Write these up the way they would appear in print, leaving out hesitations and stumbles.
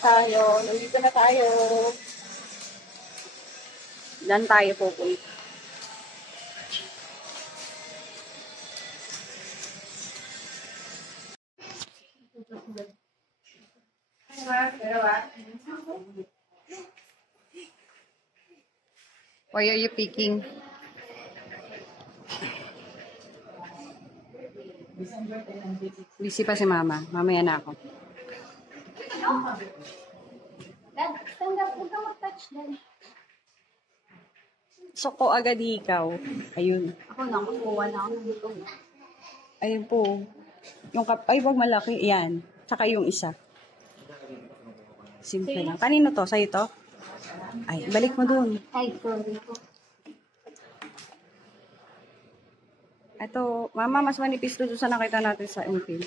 tayo. Nandito na tayo. Diyan tayo pupunta. Why are you picking? Busy pa si Mama. Mamaya na ako. Dad, tanggap mo ka mag-touch din. So ko agad ikaw. Ayun. Ako nakakuha na ako dito. Ayun po. Yung ay, wag malaki. Yan. Tsaka yung isa. Simple lang. Kanino to? Sa'yo to? Ay, balik mo dun. Ay, sorry po. Ito, Mama, mas manipis doon sa nakita natin sa MPL.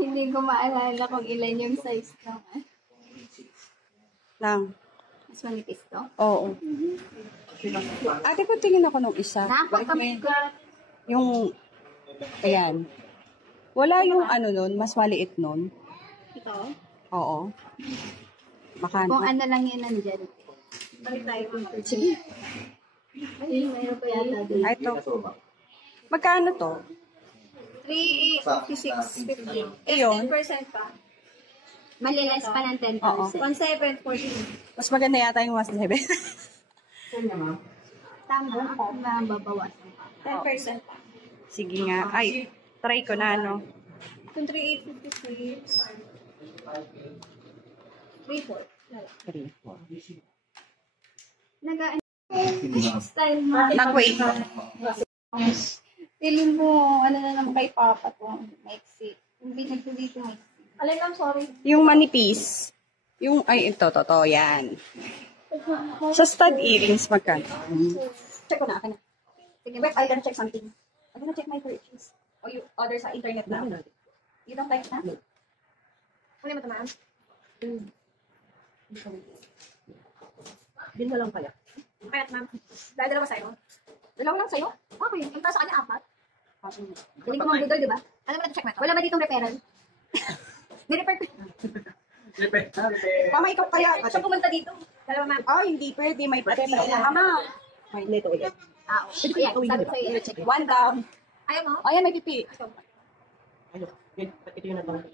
Hindi ko maalala kung ilan yung size naman. Lang. Mas manipis to? Oo. Ate, kung tingin ako nung isa. Nakakamit ko. Yung, ayan. Wala yung ano nun, mas maliit nun. Ito? Oo. Baka Kung ano lang yun nandyan. Balik tayo kung sige. Ay, mayroon ko yata din. Ay, ito. Magkano to? 356.50. Ayun. 10% pa. Malilas pa ng 10%. Oo. 17.14. Mas maganda yata yung mas 7. Tama. Mababawas. 10% pa. Sige nga. Ay, try ko na, no? Kung 3,856. 3,400. 3, 4. Style mo. Nag-wait. Feeling mo, ano na naman kay Papa to. Maiksi. Yung binigay dito maiksi. Alin lang, sorry. Yung manipis. Yung, ay, ito, yan. Sa stud earrings, magkano? Check ko na, akin na. Sige, wait, I'm gonna check something. I'm gonna check my purchase. O you order sa internet na? You don't like na? Ano mo ito, ma'am? Din na lang kaya. Kaya, ma'am. Dahil dalawa sa'yo? Dalawa lang sa'yo? Okay. Ang taas sa kanya, 4. Hindi ko mag-doodle, di ba? Ano ba natin check mo ito? Wala ba ditong referral? Ni-refer ko. Mama, ikaw kaya. Siya pumunta dito. Dalawa, ma'am. Oh, hindi pwede. May pati. Mama. May leto ulit. Ayan, sabi ko sa'yo, i-check. One down. Ayaw mo? Ayan, may pipi. Ano? Ito yung natawag.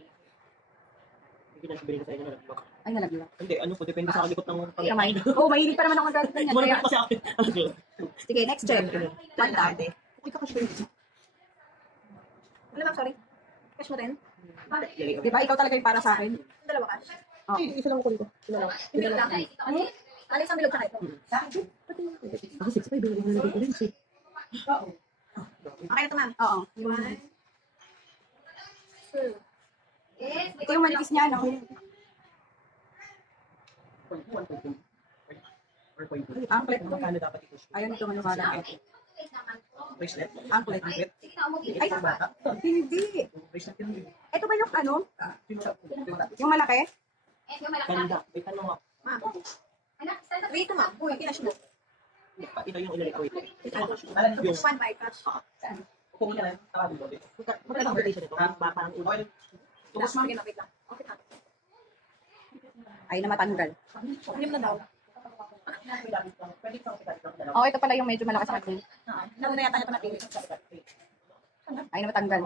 Hindi na sabihin ko sa inyo na nag-block. Ay, nalaglag. Hindi, ano po, depende sa kalikot ng Kamay. Oo, mahilig pa naman ako ng ganyan. Muna kasi ako. Sige, next check. One down. Uy, kakasya Ano, ma'am, sorry. Cash mo rin? Di ba, ikaw talaga yung para sa akin? Dalawa cash. Oh. Isa lang ako dito. Isa lang. Bilog lang. Ano? Alis ang bilog sa ito. Ako 6'5", bilhin na ko rin siya. Okay na ito, ma'am. Oo. 1, 2. Yes. Ito yung manipis niya, no? Anklet. Magkano dapat ito? Ayaw nito ano malaki. Bracelet? Anklet. Sige na, umuwi. Ay, hindi. Bracelet yun. Ito ba yung ano? Yung malaki? Eh, yung malaki Ganda. May tanong ako. ma'am. Anak, stand up. Rito, ma'am. Uy, kinash mo. Ito yung ilalit ko. Yung 1.5 cash. kung ito na tawagin ko. Magkano ang bracelet ito? Parang ulo. Tubos, ma'am. Wait lang. Okay na. Ay, na matanggal. Hindi mo na daw. Oh, ito pala yung medyo malakas sa akin. Nauna yata niya ito napili. Ay, na matanggal.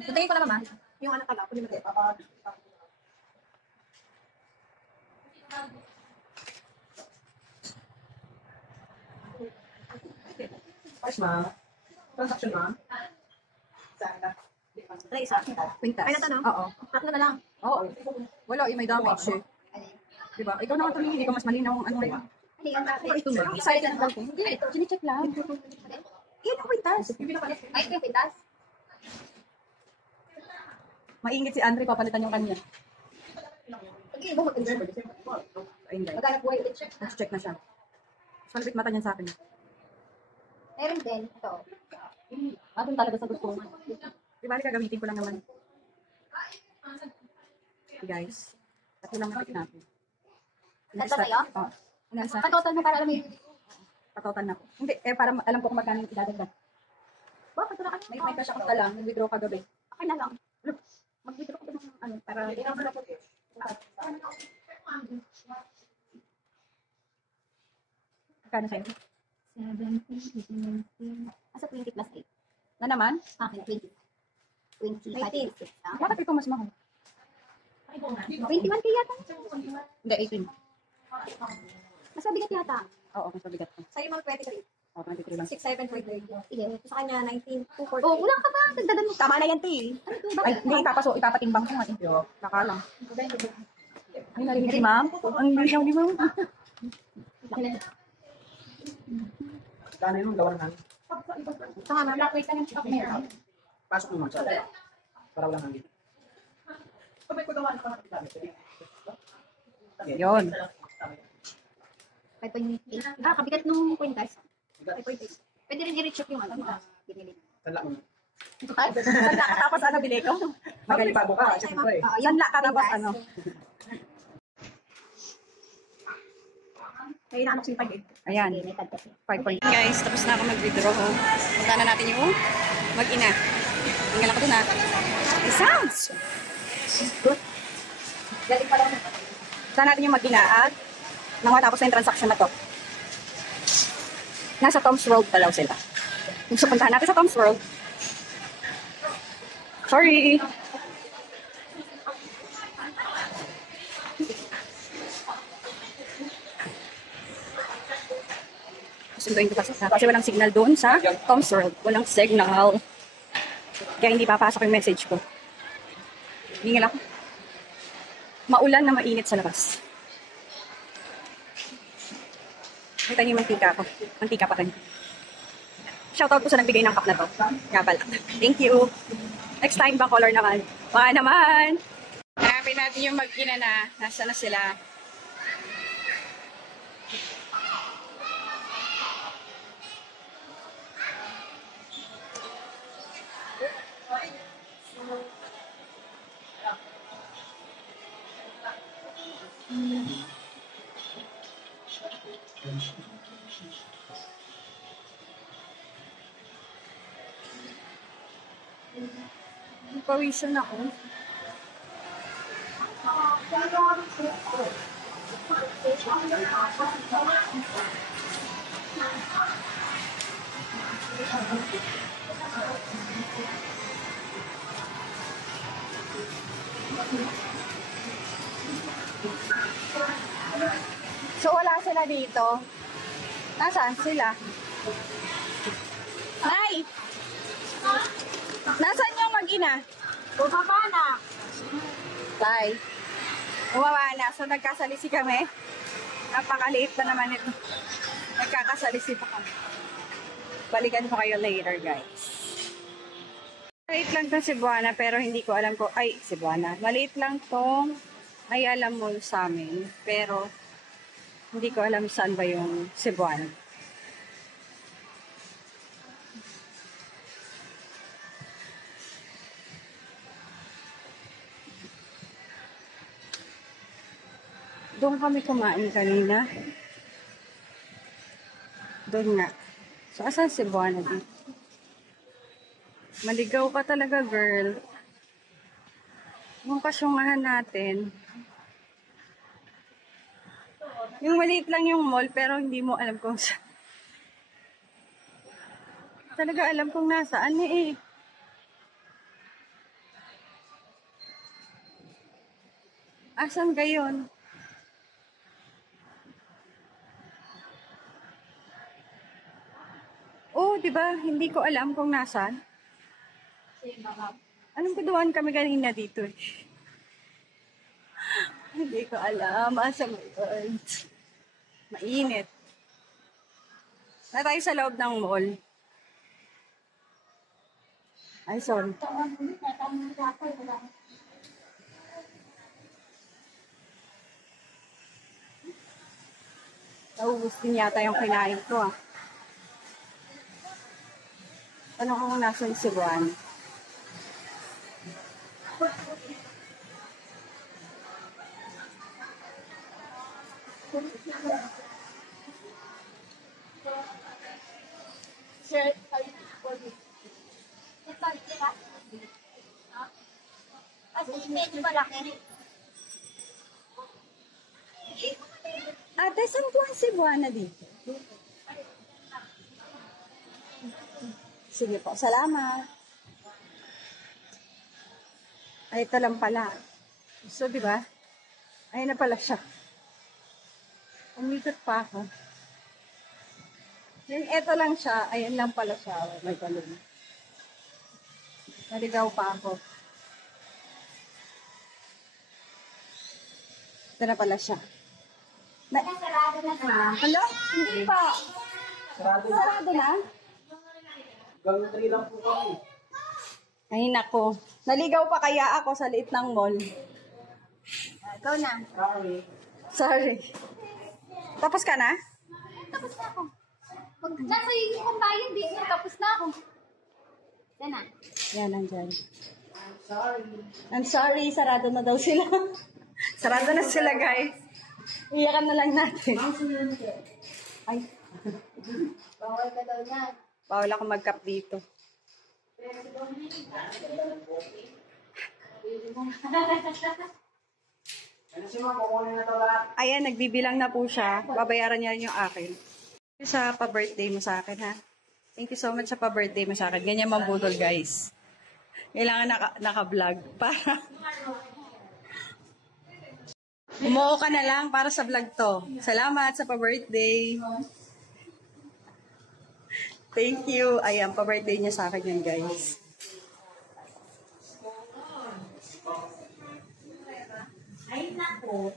Tutingin ko naman, ma'am. Yung anak ka lang. Kunin mo din. Paris ma. Transaction ma. Try isa. Quintas. Ay, na to, no? Oo. Tatlo na lang. Oo. Wala, may damage eh. Diba? Ikaw naman tumingin, ikaw mas malinaw ang ano eh. Hindi, ang dati. Ito na. Excited na lang. Hindi, sinicheck lang. Yan ang quintas. Ay, ito yung pintas. Maingit si Andre, papalitan yung kanya. Hindi, mo mag-insert. Ay, hindi. Maghanap buhay ulit siya. Check na siya. Mas malapit mata niyan sa akin. Meron din. Ito. Atong talaga sa gusto mo. Di ba, gagamitin ko lang naman. Okay, guys. Tatlo lang nakikita natin. Tatlo sa'yo? Oo. Ano sa Patotal mo para alam mo yung... patotal na ko. Hindi, para alam ko kung magkano yung idadagdag. Bakit ito na ka? May cash ako lang, nag-withdraw kagabi. Okay na lang. Mag-withdraw ko ng ano, para... Kano sa'yo? 17, 18, 19. Asa 20 plus 8? Na naman? Akin, 20. 25, 26. Bakit ito mas mahal? 21 kaya yata. Hindi, 18. Mas mabigat yata. Oo, mas mabigat ko. Sa'yo mga 23. Oo, 23 lang. 6, 7, 4, 3. Sige, sa kanya 19, 2, 4. Oh, wala ka ba? Dagdagan mo. Tama na yan, Ti. Ano to? Ay, Bakit? hindi, ipapatimbang ko nga. Baka lang. Ay, narinig si ma'am. Ang linaw ni ma'am. Kano yun, gawa ng hangin. Saka ma'am, wait lang yung stock meron. Pasok mo, ma'am, sa para walang hangin. Yun. 5.8. Kabigat nung quintas. 5.8. Pwede rin i-recheck yung ano. Binili. Sanla mo. Ay, sanla ka tapos ano bili ko? Magaling bago ka, kasi ko eh. Sanla ka tapos ano? May inaanok si 5.8. Ayan. 5 point. Guys, tapos na ako mag-withdraw. Punta na natin yung mag-ina. Tingnan ako dun ha. It sounds good. Galing pa lang. Punta natin yung mag-ina at nang matapos na yung transaction na to. Nasa Tom's World pa daw sila. So, puntahan natin sa Tom's World. Sorry. Sunduin ko kasi walang signal doon sa Tom's World. Walang signal. Kaya hindi papasok yung message ko. Hingil ako. Maulan na mainit sa labas. Kita niyo yung mantika ko. Mantika pa rin. Shoutout po sa nagbigay ng cup na to. Nga pala. Thank you. Next time, bang color naman? Baka naman. Hanapin natin yung mag-ina na. Nasa na sila? Pawisan ako. So wala sila dito. Nasaan sila? Nay! Nasaan yung mag-ina? Bumaba na. Tay. Umawa na. So nagkasalisi kami. Napakaliit pa naman ito. Nagkakasalisi pa kami. Balikan ko kayo later, guys. Maliit lang tong Cebuana, pero hindi ko alam ko. Ay, Cebuana. Maliit lang tong Ayala Mall sa amin. Pero hindi ko alam saan ba yung Cebuana. Doon kami kumain kanina. Doon nga. So, asan Cebuana dito? Maligaw ka talaga, girl. Yung kasyungahan natin. Yung maliit lang yung mall, pero hindi mo alam kung saan. Talaga alam kung nasaan eh. Asan gayon? Oh, di ba? Hindi ko alam kung nasaan. Anong kuduan kami kanina dito eh? Hindi ko alam. Asa mo yun? Mainit. Na tayo sa loob ng mall. Ay, sorry. Naubos din yata yung kinain ko ah. Tanong ko kung nasa yung Cebuana. Medyo malaki. Ate, saan po ang Cebuana dito? Sige po, salamat. Ay, ito lang pala. So, di ba? Ayun na pala siya. Umikot pa ako. Yung ito lang siya, ayun lang pala siya. Oh, may balon. Naligaw pa ako. Ito na pala siya. Sarado na to. Hello? Hindi pa. Sarado na? Gang 3 lang po kami. Ay, nako. Naligaw pa kaya ako sa liit ng mall. Ikaw na. Sorry. Sorry. Tapos ka na? Tapos na ako. Pag nasa yung pambayan, di na. Tapos na ako. Yan na. Yan, nandyan. Sorry. I'm sorry, sarado na daw sila. Sarado na sila, guys. Iyakan na lang natin. Ay, Bawal ka daw na. bawal ako mag-cup dito. Ano si ma'am, kukunin na to lahat. Ayan, nagbibilang na po siya. Babayaran niya rin yung akin. Sa pa-birthday mo sa akin, ha? Thank you so much sa pa-birthday mo sa akin. Ganyan mambudol, guys. Kailangan naka-vlog para... Umuo ka na lang para sa vlog to. Salamat sa pa-birthday. Thank you. Ayan, pa-birthday niya sa akin yan, guys. Ay, nako.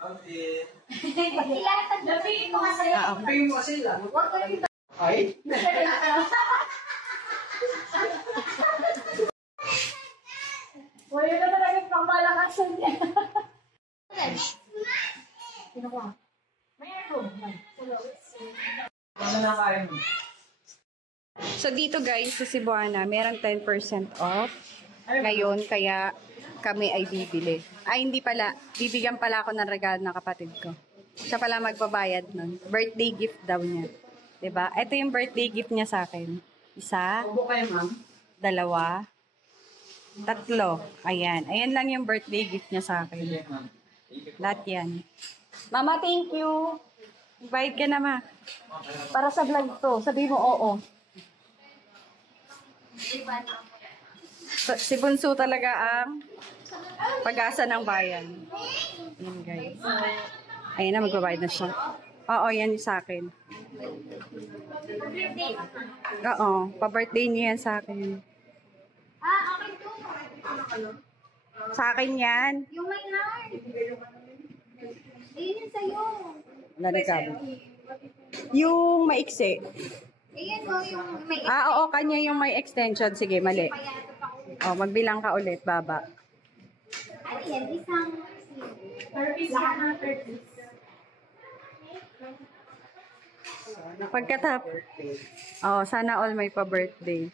Okay. Ilatag gabi mo kasi. Pay mo kasi lang. Huwag ka rin. Ay. Wala na talaga pamalakasan niya. Sino ko? Mayroon. Ano na kain mo? So, dito, guys, sa Cebuana, merang 10% off. Ngayon, kaya kami ay bibili. Ay, hindi pala. Bibigyan pala ako ng regalo ng kapatid ko. Siya pala magbabayad nun. Birthday gift daw niya. 'Di ba? Ito yung birthday gift niya sa akin. Isa, Ubo kayo, ma'am. dalawa, tatlo. Ayan. Ayan lang yung birthday gift niya sa akin. Lahat yan. Mama, thank you. Invite ka na, ma. Para sa vlog to. Sabi mo, oo. So, si Bunso talaga ang pag-asa ng bayan. Ayan, guys. Ayan na, magbabayad na siya. Oo, yan yung sa akin. Oo, pa-birthday niya yan sa akin. Akin to. Sa akin yan. Yung may heart. Ayun yung sa'yo. Wala na kabo. Yung maiksi. Ayun o, yung may Oo, kanya yung may extension. Sige, mali. payato pa ko. O, magbilang ka ulit, baba. Ano yan? Isang service. Lahat ng service. Pagkatap. Oh, sana all may pa-birthday.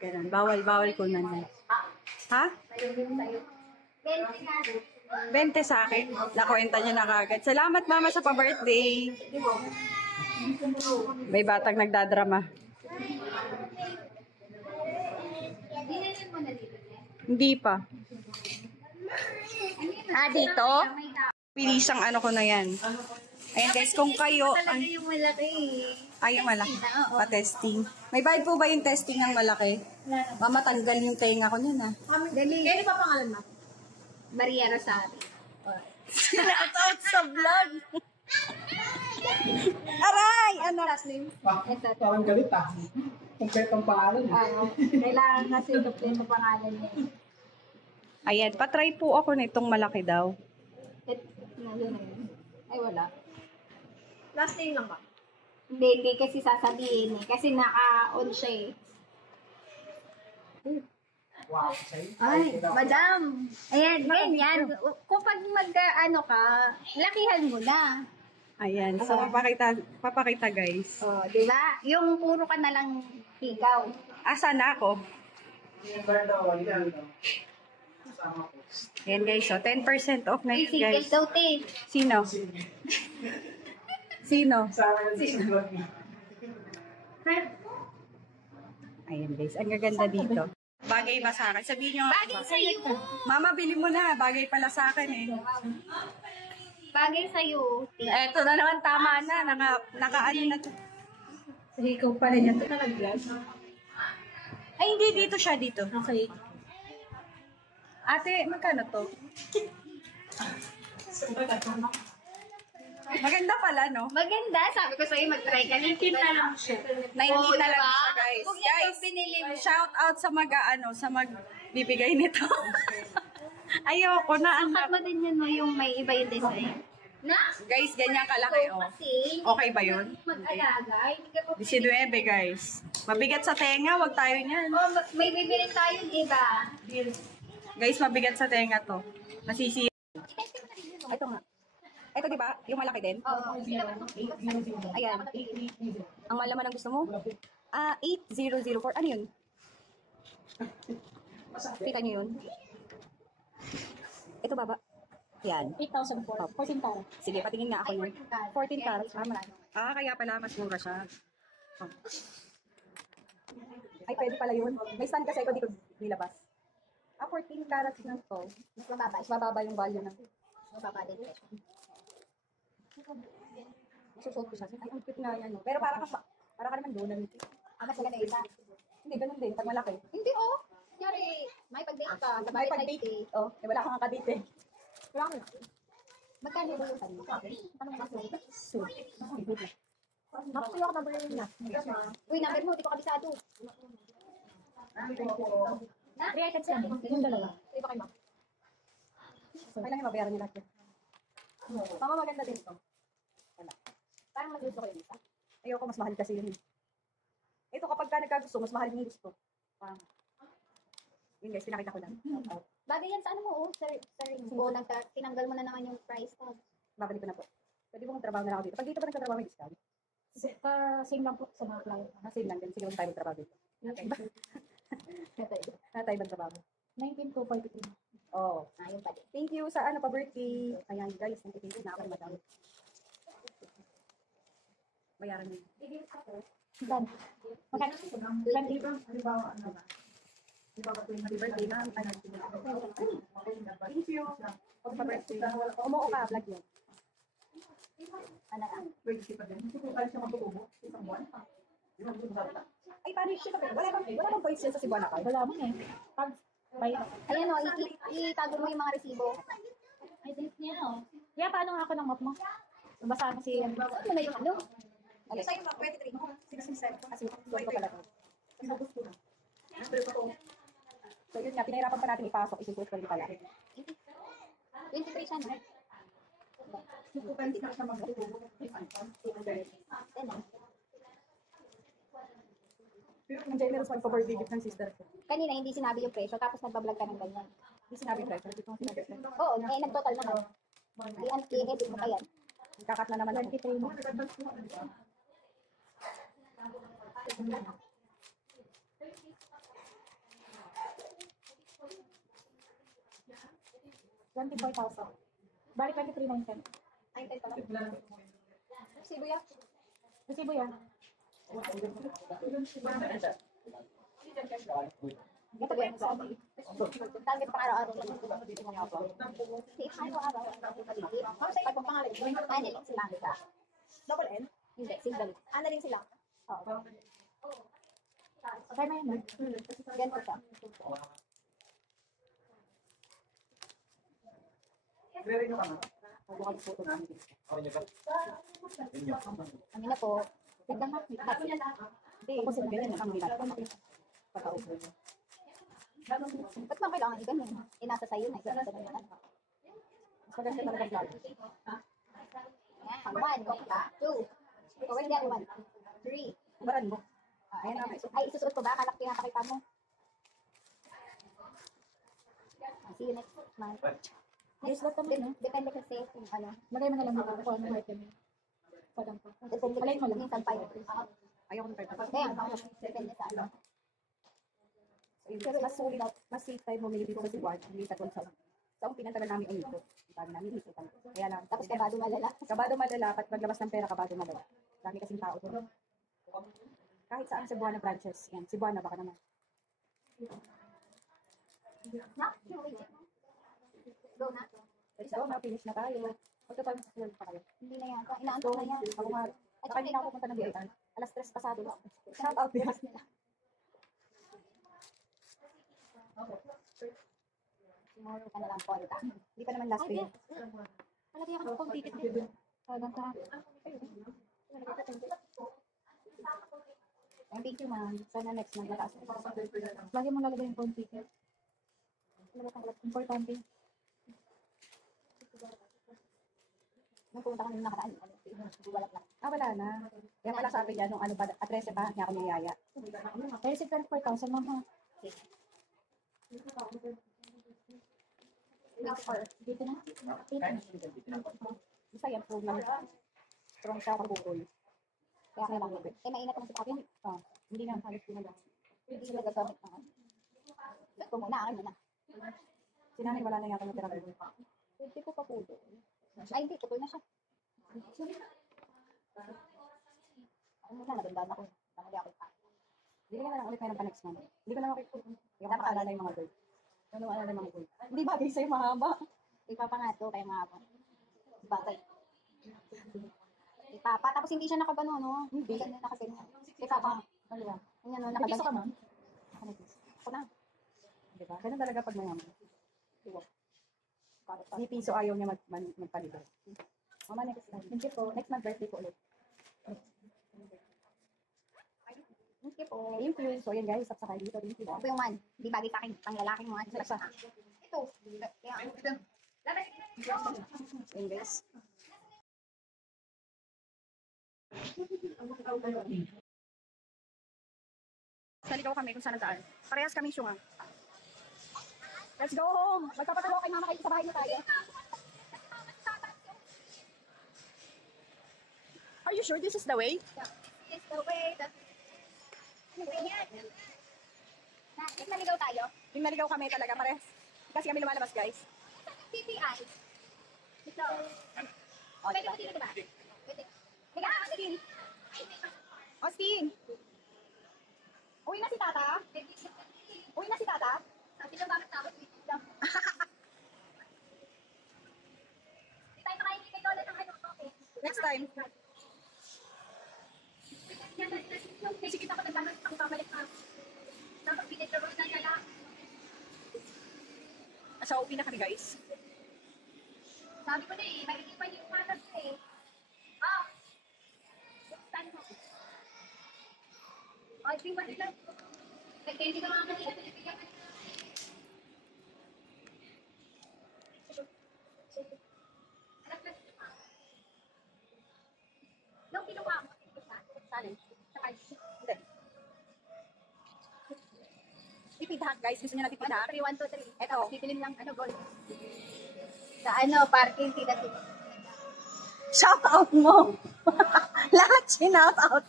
Ganun. Bawal ko na na. Ha? Sa'yo. 20 nga. 20 sa akin. Nakuwenta niya na kagad. Salamat, mama, sa pa-birthday. May batang nagdadrama. Dinilin mo na dito. Hindi pa. Dito? May tao. Pilisang ano ko na yan. Ayan guys, kung kayo... Talaga yung malaki. Ay, yung malaki. Pa-testing. May bayad po ba yung testing ng malaki? Mamatanggal yung tenga ko niyan, ha? Dali. Ano pa pangalan mo? Maria Rosario. Sinoutout sa vlog! Aray! Ano? Last name? Parang galit ah. Kompletong pangalan. Kailangan kasi kompleto pangalan niya. Ayan, patry po ako nitong malaki daw. Nandiyan na yun. Ay, wala. Last name lang ba? Hindi kasi sasabihin eh. Kasi naka-on siya eh. Wow. Sa'yo. Ay, madam. Ayan, ganyan. Kung pag mag-ano ka, lakihan mo na. Ayan, so papakita guys. Oh, di ba? Yung puro ka na lang higaw. Asa na ako? Number daw, yan. Kasama ko. Ayan guys, so 10% off na Ay, yun sige, guys. daw, te. Sino? Sino? Kasama yun sa vlog niya. Ayan guys, ang gaganda dito. Bagay ba sa akin? Sabihin nyo. Bagay sa'yo. Mama, bili mo na. Bagay pala sa akin eh. Bagay sa'yo. Eto na naman, tama na. Naka-ano na to. Ikaw pala niya. Ito nag-vlog. Ay, hindi. Dito siya, dito. Okay. Ate, magkano to? Maganda pala, no? Maganda. Sabi ko sa'yo, mag-try ka. 19 na lang siya. 19 na lang siya, guys. Kung Guys, ito binili mo. shout out sa sa magbibigay nito. Ayoko na, Cut anak. mo din yun, no, yung may iba yung design. Na? Guys, ganyan kalaki, oh. Kasi, Okay ba yun? mag-alaga. Hindi ka po 19, guys. Mabigat sa tenga, wag tayo niyan. Oh, may bibili tayo, iba. Guys, mabigat sa tenga to. Nasisiya. Ito nga. Ito, di ba? Yung malaki din? Oo. Ayan. Ang malaman ang gusto mo? 8004. Ano yun? Kita niyo yun? Ito baba. Yan. 8,004. 14 carats. Sige, patingin nga ako yun. 14 carats. Kaya pala mas mura siya. Oh. Ay, pwede pala yun. May stand kasi ako di ko nilabas. 14 carats na to. Mas mababa. Mas mababa yung value ng Mababa din. susuot ko siya. Ay, ang cute nga yan. No? Pero para ka naman doon. Mas maganda isa. Hindi, ganun din. Pag malaki. Hindi, oh. Kunyari, may pag-date ka. May pag-date. Oh, wala kang kakadate eh. Wala ko na. Magkano ba yung kanina? Anong mas may? Makakuyo ako number na. Uy, number mo. Di ko kabisado. Na? 3 items lang. Yung dalawa. Ito kay ma'am. Kailangan yung mabayaran niya lahat yun. Tama, maganda din ito. Wala. Parang mas gusto ko yung isa. Ayoko, mas mahal kasi yun. Ito, kapag ka nagkagusto, mas mahal yung gusto. Yun guys, pinakita ko lang. Bagay yan sa ano mo, oh. Sa Ringo, tinanggal mo na naman yung price tag. Babalik ko na po. Pwede mo magtrabaho na lang ako dito. Pag dito pa nagtatrabaho, may discount. Same lang po sa mga client. Same lang din. Sige, huwag tayo magtrabaho dito. Tayo ba trabaho? 19,243. Oo. Ayun pa din. Thank you sa pa-birthday. Ayan guys, nagtitindig na ako ni madam. Bayaran mo. Done. Magkano? 20. Happy birthday, ma'am. Thank you. Pa-birthday. Umuo ka, vlog yun. Ano lang? Ay, paano yung shit? Wala bang points yan sa Cebuana card? Wala mo eh. Ayan o, itago mo yung mga resibo. I think niya o. Yeah, paano nga ako ng map mo? Basahan mo si... Saan mo na yung ano? Alin? Sa'yo, 23 mo. 67. Kasi suwag ko pala to. So yun nga, pinahirapan pa natin ipasok. Isusuot ko rin pala. 23 siya, no? Pero ang generous magpa-birthday gift ng sister ko. Kanina hindi sinabi yung presyo, tapos nagbablog ka ng ganyan. Hindi sinabi price. Hindi ko sinabi price. Oo, nag-total naman. I-edit mo pa yan. Kakat na naman ako. 23 mo. $24,000. Bali 23,910. Ay, tayo pala. Resibo yan. Resibo yan. Ito ba yan? Target pang araw-araw lang. Hindi, araw-araw. Pag pang pangalan, naling sila. Double N? Hindi, single. Naling sila. Oo. Okay na yun. Ganito siya. Ano na po? Ganda nga. Hindi, kasi ganyan ang ginagawa. Pagka-open. Ba't ba kailangan i-ganyan? Nasa sa'yo na. Isa naman. Mas maganda talaga vlog. One, two. Forward yan, 1, 3. Baran mo. Ayan na. Ay, isusuot ko ba? Akala ko pinapakita mo. See you next month. Yes, lahat naman, no? Depende kasi kung ano. Magay mo na lang ako kung ano item. Padang pa. Depende Alay mo lang. minsan 5. Ayaw ko ng card. Kaya, depende sa ano. Pero mas sulit, mas safe tayo bumili dito sa Cebuana. Hindi sa Gonzalo. Sa umpin tagal namin umito. Sabi namin, isutan. Kaya lang. Tapos kabado malala. Kabado madala. At paglabas ng pera, kabado madala. Dami kasing tao doon. Kahit saan Cebuana branches. Yan, Cebuana baka naman. Na? Wait. Go na. Let's go, na finish na tayo. Magto tayo pa kayo. Hindi na yan. Inaantok na yan. Ako nga, baka hindi na ako pupunta ng BIR. Alas 3 pasado lang. Shout out nila. Tomorrow ka na lang punta. Hindi pa naman last day. Malagay ako ng phone ticket dito. Talagang ka. Thank you, ma'am. Sana next month mataas. Lagi mo lalagay yung phone ticket. Importante. Nung pumunta kami nakaraan, wala na. Wala na. Kaya pala sabi niya, nung ano ba, address pa, niya ako niyaya. Pero si 24,000 ma'am ha. Dito na. Basta yan, prove namin. Strong siya kung bukol. Kaya kailangan ko. Mainat naman si Papi. Hindi na, halos ko na lang. Hindi sila gagamit ng ano. Ito muna, akin na. Sinanay, wala na yata yung tira ko. Pwede ko pa po. Ay, hindi. Putol na siya. Ako muna, nagandaan ako. Namuli ako pa. Hindi ka na lang ulit kayo ng pa next month. Hindi ko na makikita. Hindi ko makaalala yung mga gold. Ano alala yung mga gold? Hindi bagay sa'yo mahaba. Ipapangato kay mga ako. Batay. Ipapa. Tapos hindi siya nakagano, no? Hindi. Hindi nakagano. Ipapa. Ano ba? Ano, no? Nakapiso ka, Nakagano. ma'am? Ako na. Diba? Ganun talaga pag mayaman. Di piso ayaw niya magpalibre. Mama, next time. Thank you po. Next month birthday ko ulit. Thank you po. Thank you. So yan guys, saksa kayo dito. Thank you. Ito yung man. Di bagay sa akin. Pang lalaking mga. Saksa. Ito. Kaya, Yan guys. Saligaw kami kung saan ang daan. Parehas kami syunga. Let's go home! Magpapatawa kay mama kayo sa bahay na tayo. Are you sure this is the way? it's the way that... Ano ba yan? Naligaw tayo. Yung naligaw kami talaga, parehas. Kasi kami lumalabas guys. PPI. Ito. O, Pwede diba? mo dito, diba? Pwede. Higa ka, Austin. Austin! Uwi na si tata? Uwi na si tata? Sabi niyo bakit tapos dito lang. Hindi tayo makikita ito ulit ng ano, okay? Next time. Sikit ako nagbahan ako babalik na. Dapat pinituro na niya lang. So, uwi na kami guys. Sabi ko na eh, may ipan yung matas eh. Ah! Stand mo. Ay, di ba nila? Nag-candy ka mga kanina, pinipigyan ka nila. Anak na siya. Nung kinuha mo, Saan? saka Hindi. Tipidhak guys. Gusto niyo na tipidhak? 1, 2, 3, 1, 2, 3. Eto. Tipilim lang, ano, gold. Sa ano, parking, tita. Shout out mo! Lahat shout out.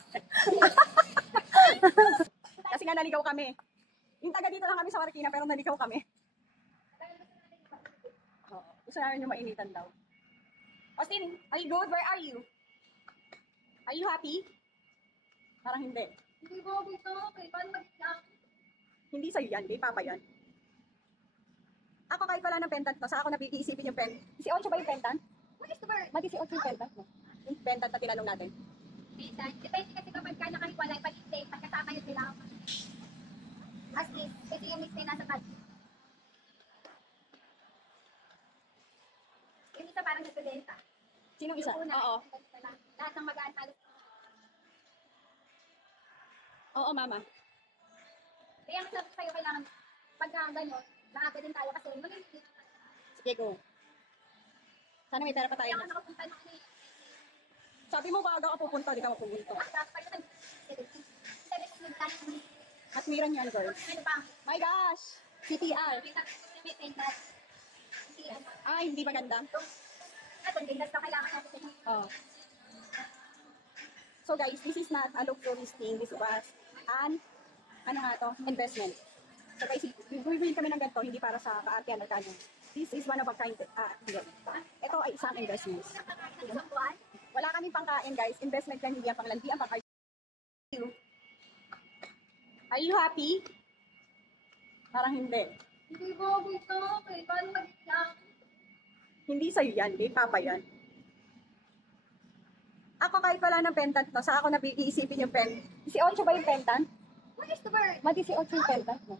Kasi nga naligaw kami. Yung taga dito lang kami sa Marikina pero naligaw kami. Gusto namin yung mainitan daw. Austin, are you good? Where are you? Are you happy? Parang hindi. Hindi mo dito, okay, paano mag-lang? Hindi sa'yo yan, kay Papa yan. Ako kahit wala ng pendant to, sa ako napipiisipin yung pendant. Si Ocho ba yung pendant? What is the word? Mati si Ocho yung pendant mo. Yung pendant na tinanong natin. Minsan, depende kasi kapag ka nakahiwalay, palintay, pagkasama yun sila. As is, kasi yung mix na yung nasa pad. Yung isa parang nagpilenta. Sinong isa? Yung una, Oo. lahat ng magaan halos. Oo, mama. Kaya ang sabi sa'yo, kailangan pagka gano'n, maaga din tayo kasi magiging Sige, go. Sana may pera pa tayo. kaya ka nakapunta na kasi. Sabi mo ba aga ka pupunta, di ka mapupunta. Matwiran yan, girls. Ano pa? My gosh! CTR. May pentas. Ay, hindi maganda. At ang pentas na kailangan natin. Oh. So guys, this is not a look-through listing. This was an, ano nga to, investment. So guys, bibili kami ng ganito, hindi para sa kaartihan or kanyo. This is one of a kind, hindi. Ito ay isang investment. Wala kaming pangkain guys. Investment lang, hindi ang panglandian, pang Are you happy? Parang hindi. Hindi ba ito? Okay, paano mag-lang? Hindi sa'yo yan, di papa yan. Ako kahit wala ng pendant no, saka ako iisipin yung pendant. 18 ba yung pendant? What is the word? Mati 18 yung pendant no?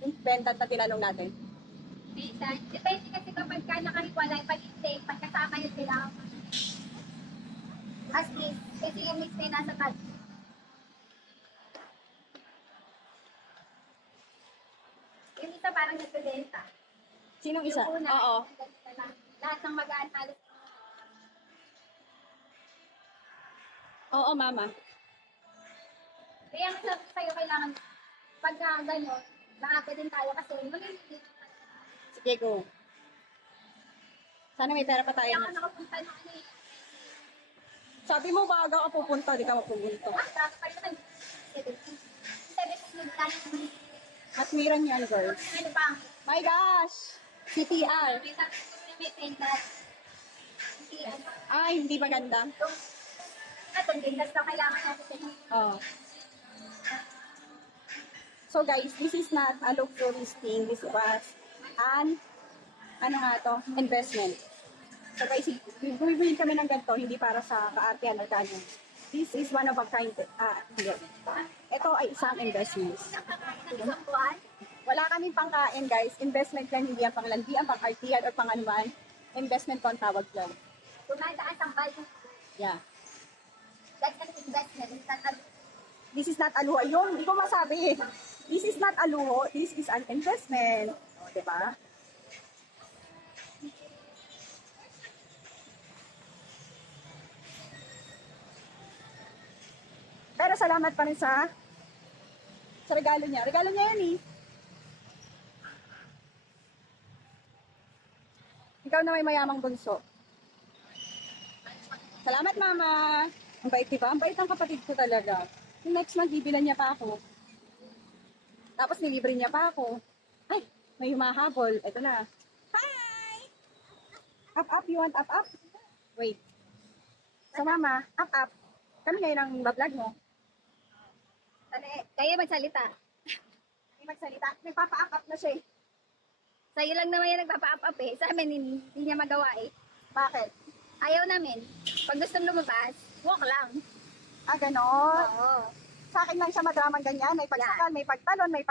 Yung pendant na tinanong natin. Minsan, depende kasi kapag ka nakahiwalay, pag-intake, pagkasama yun sila. As least, kasi yung mix na yun nasa pad. Yung isa parang nagbebenta. Sinong isa? Yung una, Oo. lahat ng magaan halos. Oo, mama. Kaya ang sabi ko sa'yo, kailangan pagka gano'n, lahat din tayo kasi magiging Sige, go. Sana may pera pa tayo. kailangan nakapunta ng ano eh. Sabi mo, baga ka pupunta, di ka mapupunta. Ah, pa rin naman. Sabi ko, nagdala At miran yan, girls. ano pa? My gosh! CTR. May sabi ko na may pendant. Kasi ano, Ay, hindi maganda. itong pendant na kailangan natin. Oh. So guys, this is not a luxury thing. This was an, ano nga to, investment. So guys, bumibili kami ng ganito, hindi para sa kaartihan or ganyan. This is one of a kind, hindi. Ito ay isang investment. Isang buwan. Wala kaming pangkain guys. Investment lang, hindi ang panglandian, pang-artihan, or pang-anuman. Investment ko ang tawag dyan. Tumataan ang budget. Yeah. That's an investment. It's not a This is not a luho. Yung, hindi ko masabi. This is not a luho. This is an investment. O, diba? Pero salamat pa rin sa regalo niya. Regalo niya yan eh. Ikaw na may mayamang bunso. Salamat, Mama. Ang bait, diba? Ang bait ng kapatid ko talaga. Yung next month, bibilan niya pa ako. Tapos nilibre niya pa ako. Ay, may humahabol. Ito na. Hi! Up, up. You want up, up? Wait. So, Mama, up, up. Kami ngayon ang bablog mo. Kaya magsalita. Hindi magsalita. Nagpapa-up, up na siya eh. Sa'yo lang naman yung nagpapa-up eh. Sa amin, hindi niya magawa eh. Bakit? Ayaw namin. Pag gusto lumabas, walk lang. Ah, ganon. Oo. Sa akin lang siya madramang ganyan. May pagsakal, may pagtalon, may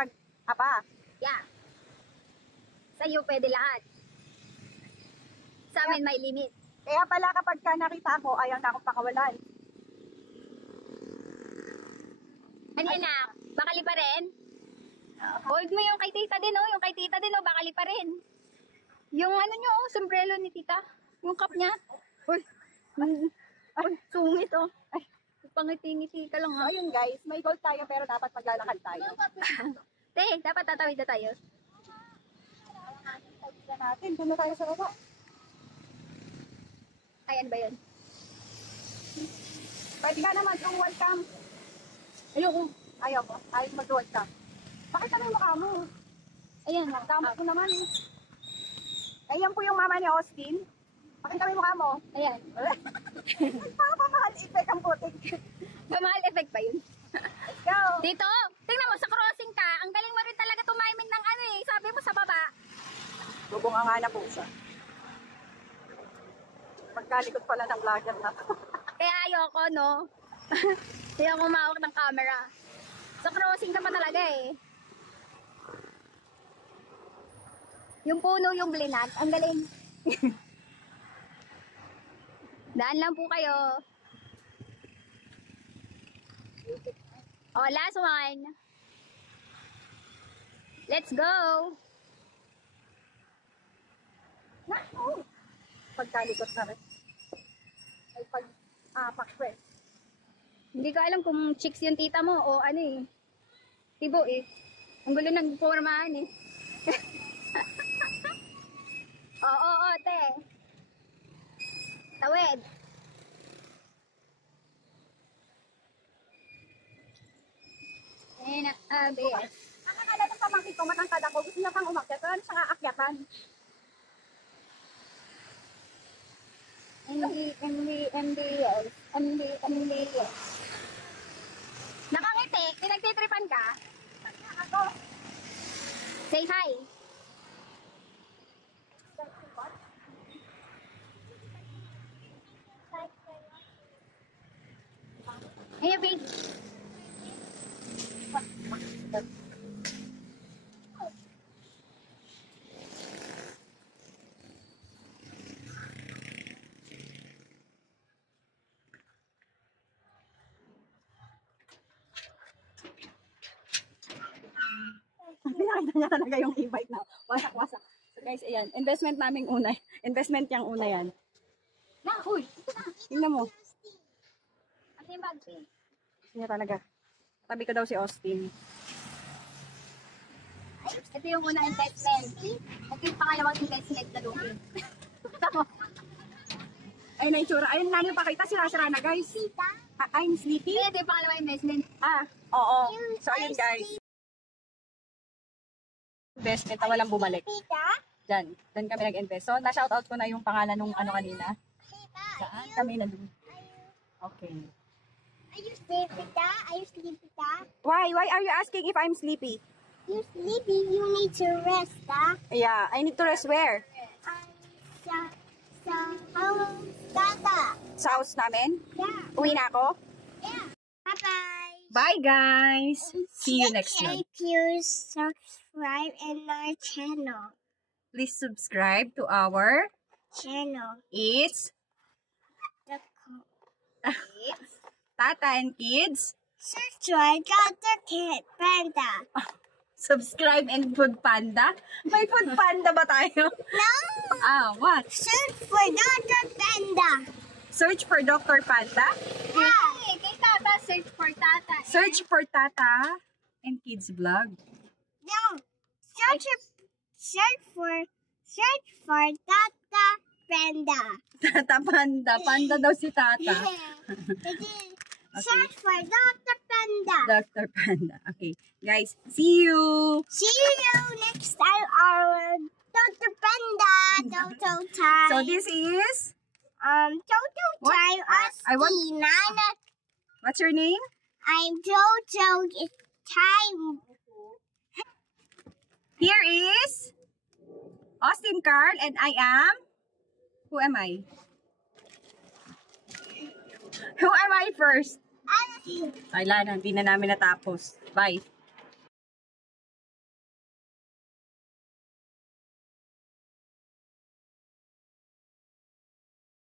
apa. Yeah. Sa'yo pwede lahat. Sa amin may limit. Kaya pala kapag ka nakita ko, ayaw na akong pakawalan. Ano yan na? Bakali pa rin? Hold mo yung kay tita din oh. Yung kay tita din oh. Bakali pa rin. Yung ano nyo oh. Sombrero ni tita. Yung cup niya. Uy. Ay, sungit oh. Ay, pangiti-ngiti ka lang So, ah. ayun guys, may goal tayo pero dapat maglalakad tayo. Te, dapat tatawid na tayo. Tignan natin, doon na tayo sa baba. Ayan ba yun? Pwede ka naman, welcome. Ayoko. Ayaw ko. Ayaw mag-welcome. Bakit ka na yung mukha mo? Ayan. Kamot ko naman eh. Ayan po yung mama ni Austin. Bakit kami mukha mo? Ayan. Papamahal effect ang putik. Mamahal effect ba yun? Let's go. Dito, tingnan mo sa crossing ka. Ang galing mo rin talaga tumiming ng ano eh. Sabi mo sa baba. Bubunga nga na po siya. Pagkalikot pala ng vlogger na. Kaya ayoko, no? Ayoko umawak ng camera. Sa crossing ka pa talaga eh. Yung puno yung blinag. Ang galing. Daan lang po kayo. Oh, last one. Let's go. Naku! Pagkalikot na rin. Ay pag-press. Hindi ko alam kung chicks yung tita mo o ano eh. Tibo eh. Ang gulo ng formahan eh. Oo, te. Tawid. Ayan na, abis. Ang akala ng pamangkin ko, matangkad ako. Gusto niya pang umakyat. Wala na siyang aakyatan. Nakangiti, pinagtitripan ka. Say hi. Hey, babe. Pinakita niya talaga yung e-bike na wasak-wasak. So guys, ayan. Investment naming una. Investment yung una yan. Na, uy. Ito na. Tingnan mo. Ano yung bag? Gusto niya talaga. Tabi ko daw si Austin. Ito yung unang investment. Ito yung pangalawang investment na lumin. Ayun na yung tsura. Ayun nga yung pakita. Sira-sira na guys. I'm sleepy. Ito yung pangalawang investment. Oo. So ayun guys. Investment na walang bumalik. Diyan. Diyan kami nag-invest. So na-shoutout ko na yung pangalan nung ano kanina. Saan kami nandun? Okay. Are you sleepy, Da? Are you sleepy, Da? Why? Why are you asking if I'm sleepy? You sleepy, you need to rest, Da. Yeah, I need to rest where? So, how Tata? Sa house namin? Yeah, Uwi na ako? yeah. Bye-bye. Bye guys! See you next time. If you subscribe in our channel. Please subscribe to our It's The Tata and Kids. subscribe Dr. Kid Panda. Subscribe and Food Panda. May Food Panda ba tayo? No! What? Search for Dr. Panda. Search for Dr. Panda. Yeah. Hey, kay Tata, search for Tata. Search for Tata and Kids Vlog. No. Search for Dr. Panda. Tata Panda. Panda daw si Tata. Search for Dr. Panda. Dr. Panda. Okay. Guys, see you! See you next time, our Dr. Panda. Toto time. So this is... Toto What? time. I want- Nana. What's your name? I'm Toto. It's time. Here is Austin Carl and I am... Who am I? Who am I first? Ay, Lana, hindi na namin natapos. Bye.